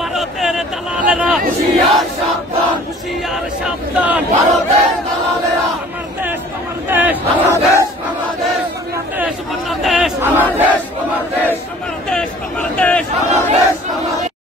ভারতের দালালেরা হুঁশিয়ার সাবধান, হুঁশিয়ার সাবধান। ভারতের দালালেরা আমার দেশ, আমার দেশ, বাংলাদেশ, বাংলাদেশ, বাংলাদেশ, বাংলাদেশ, আমার দেশ, আমার দেশ, আমার দেশ, আমার দেশ। বাংলাদেশ, বাংলাদেশ।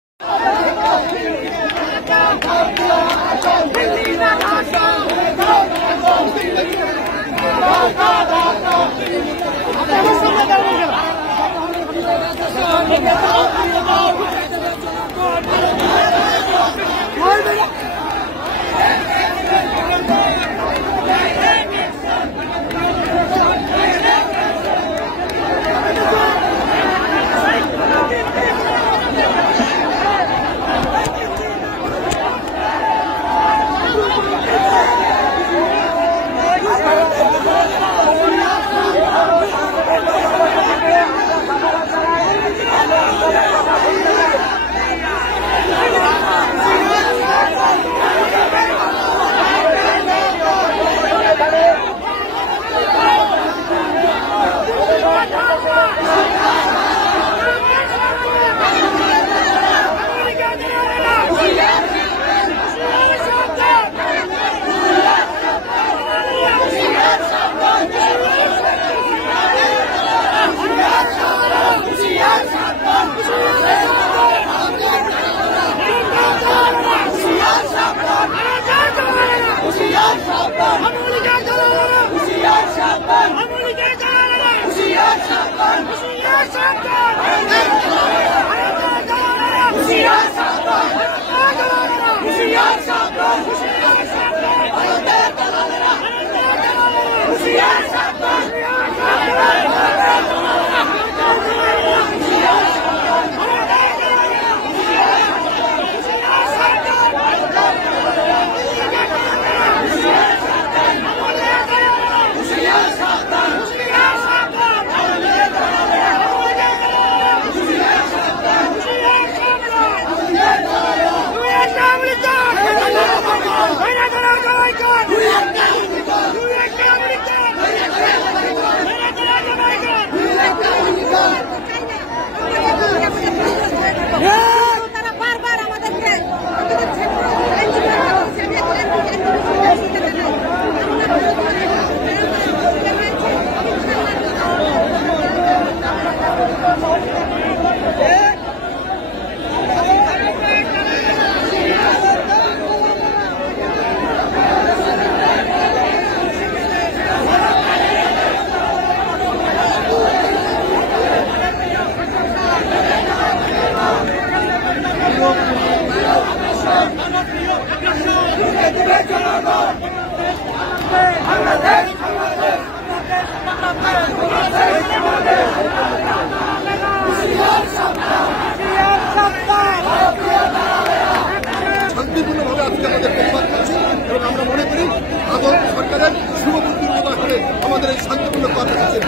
শান্তিপূর্ণভাবে আজকে আমাদের প্রতিবাদ করছি এবং আমরা মনে করি আদৌ সরকারের শুভবুদ্ধির উদয় হলে আমাদের এই শান্তিপূর্ণ কর্মসূচি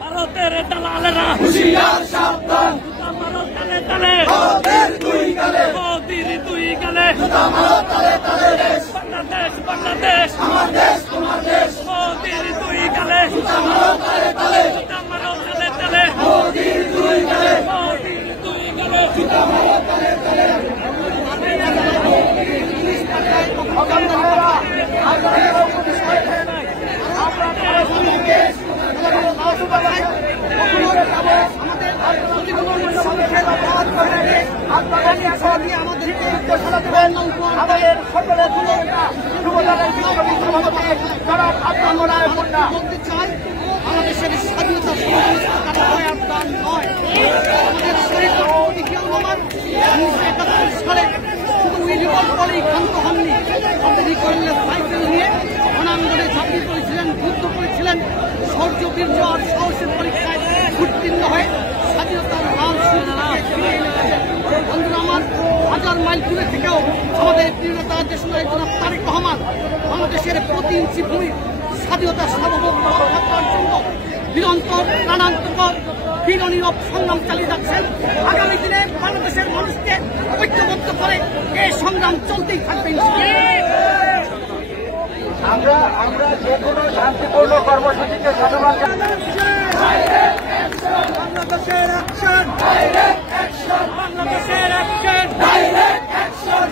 ভারতের দালালেরা হুঁশিয়ার সাবধান, তালে তালে মোদির দুই গালে বাংলাদেশ, বাংলাদেশ, আমার দেশ, তোমার দেশ, মোদির দুই গালে তালে তালে, তালে তালে, মোদির দুই গালে, মোদির দুই গালে। আমাদের আমাদেরকে নির্দেশনা দেবেন আমাদের সকলের যুবদলের বিপ্লবী সভাপতি যারা আত্মমরায় বলতে চাই বাংলাদেশের স্বাধীনতা সংগ্রাম নয় আমাদের সালে শুধু রিভল্ট বলেই ক্ষান্ত হননি সাইকেল নিয়ে অনাঙ্গনে ঝাঁপিয়ে পড়েছিলেন যুদ্ধ করেছিলেন শৌর্য বীর্য আর সাহসের পরীক্ষায় উত্তীর্ণ হয়ে স্বাধীনতার লাল সূর্যকে ফিরে এনেছিলেন। বন্ধুরা আমার, হাজার মাইল দূরে থেকেও আমাদের প্রিয়তা দেশনায়ক জনাব তারেক রহমান বাংলাদেশের প্রতি ইঞ্চি ভূমি স্বাধীনতা সার্বভৌম রক্ষার জন্য নিরন্তর প্রাণান্তকর দৃঢ় সংগ্রাম চালিয়ে যাচ্ছেন। আগামী দিনে বাংলাদেশের মানুষকে ঐক্যবদ্ধ করে এই সংগ্রাম চলতেই থাকবে। আমরা যে কোনো শান্তিপূর্ণ কর্মসূচিকে সাধুবাদ বাংলাদেশের অ্যাকশন, বাংলাদেশের অ্যাকশন,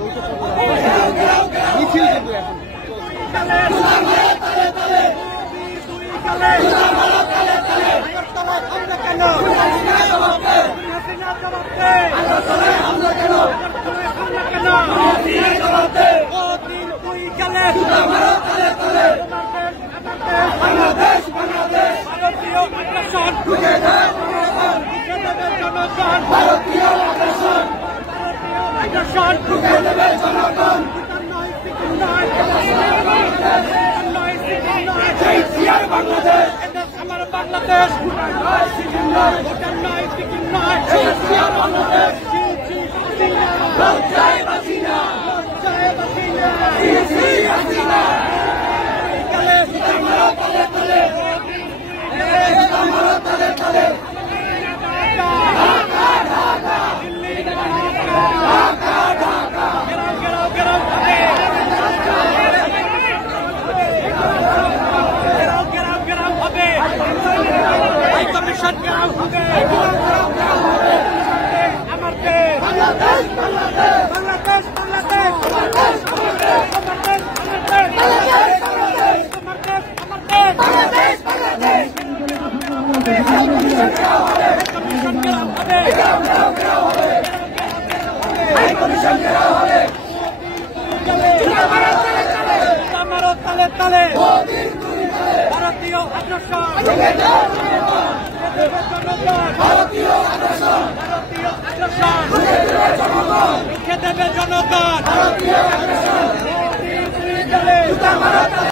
ভারতীয় আগ্রাসন, জনগণ